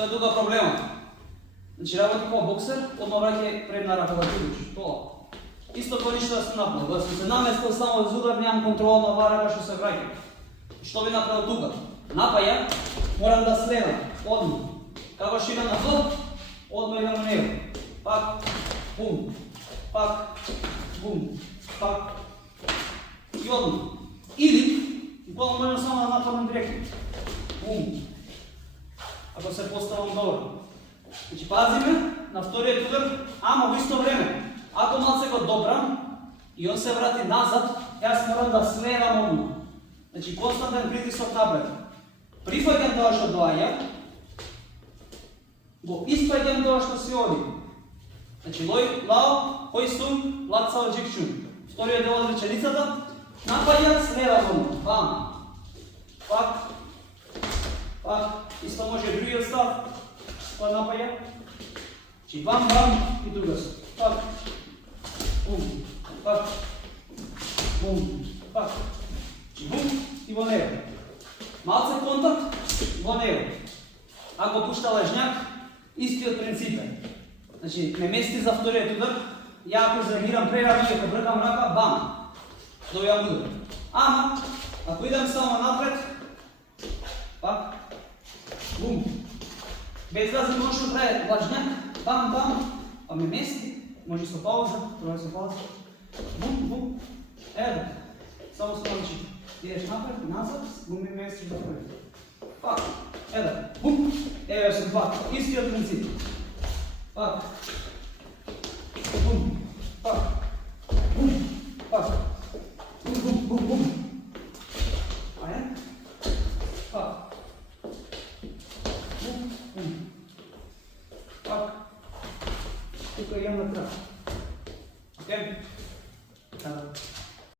што е тука проблемот? Значи работи како боксер, одма враќај предна рака да тудиш. Тоа. Исто кој ништо да се направил. Да се наместил само за удар, немам контрола на оваа рака што се враќа. Што би направил тука? Напаја, морам да следам. Одма. Како што идам на врт, одма идам на него. Пак, бум, пак, бум, пак. И одма. Или, буквално можам само да нападам директно. Бум. Ако се поставам добро. Значи пазиме на вториот удар, ама во исто време. Ако малце го добрам и он се врати назад, јас морам да следам одма. Значи константен притисок напред. Прифаќам тоа што доаѓа, го испаѓам тоа што се оди. Значи лој, лао, хој сум, лацао джикчун. Вториот дел од реченицата, напаѓам, следам одма. Бам. Пак. Пак. Исто може другиот став. Па напаѓа. Значи бам, бам и другас. Пак. Бум. Пак. Бум. Пак. Значи бум и во него. Малце контакт во него. Ако пушта лежњак, истиот принцип е. Значи, ме мести за вториот удар, ја ако изреагирам преради, ако бркам рака, бам! Добивам удар. Ама, ако идам само напред, пак, бум! Без да може трае лажњак, бам, бам, па ме мести, може со пауза, троја со пауза, бум, бум, ево, само со лажњак. Идеш напред, назад, бум и местиш до вториот. Пак, еда, бум, ево се пак, истиот принцип. Пак, бум, пак, бум, пак, бум, бум, бум, бум. Ајде, пак, бум, бум, пак, тука имам на крак. Окей?